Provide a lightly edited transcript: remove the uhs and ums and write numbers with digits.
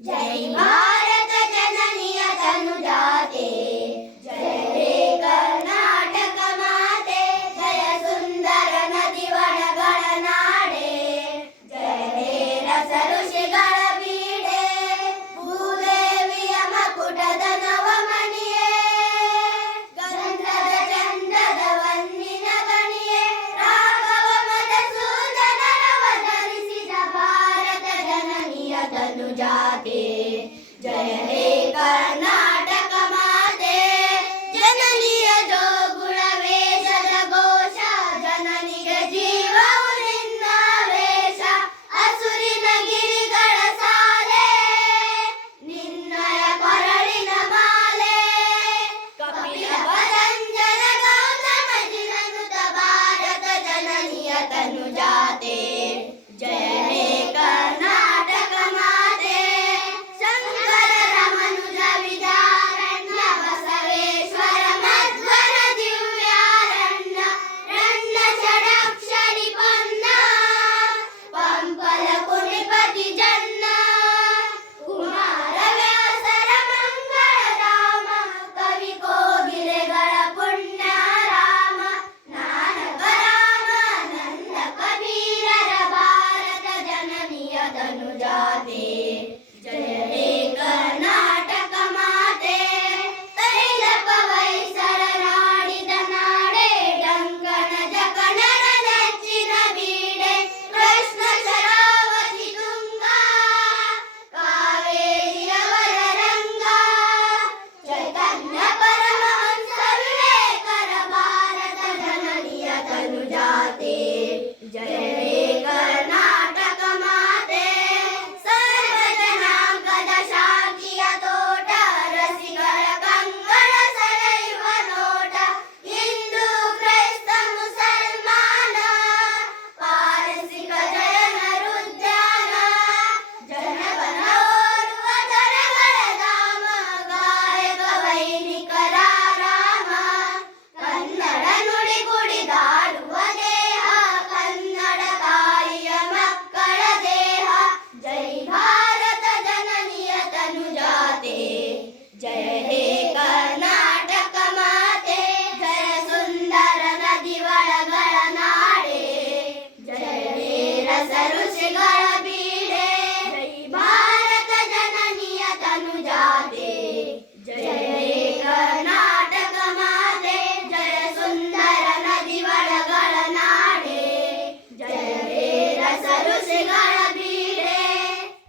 जय भारत जननिय तनुजाते, जय हे कर्नाटक माते, जय सुंदर नदी वनಗಳ ನಾಡೆ, जय हे ರಸ ಋಷಿಗಳ ಬೀಡೆ, ಭೂದೇವಿಯ ಮಕುಟದ ನವಮಣಿಯೇ, ಗಂಧದ ಚಂದದ ವನ್ನಿನ ಗಣಿಯೇ, ರಾಘವ ಮಧುಸೂದನರವತರಿಸಿದ ಭಾರತ ಜನನಿಯ ತನುಜಾತೆ, जय हे कर्नाटक माते, जननिय ಜೋಗುಳ ವೇಷದ ಘೋಷ, ಜನನಿಗೆ ಜೀವವು ನಿನ್ನಾವೇಶ, ಹಸುರಿನ ಗಿರಿಗಳ ಸಾಲೆ, ನಿನ್ನಯ ಕೊರಳಿನ ಮಾಲೆ, ಕಪಿಲ ಪತಂಜಲ ಗೌತಮ ಜಿನನುತ ಭಾರತ ಜನನಿಯ ತನುಜಾತೆ, जय हे कर्नाटक माते, ಶಂಕರ ರಮನುಜ ವಿದ್ಯಾರಣ್ಯ, ಬಸವೇಶ್ವರ ಮಧ್ವರ ದಿವ್ಯಾರಣ್ಯ, ರಣ್ಣ ಷಡಕ್ಷರಿ ಪನ್ನ, ಪಂಪಲ ಕುಣಿಪತಿ ಜನ್ನ, ಕುಮಾರ ವ್ಯಾಸರ ಮಂಗಳಧಾಮ, ಕವಿ ಕೋಗಿಲೆಗಳ ಪುಣ್ಯ ರಾಮ, ನಾನಕ ರಾಮಾನಂದ ಕಬೀರರ ಭಾರತ ಜನನಿಯ ತನುಜಾತೆ,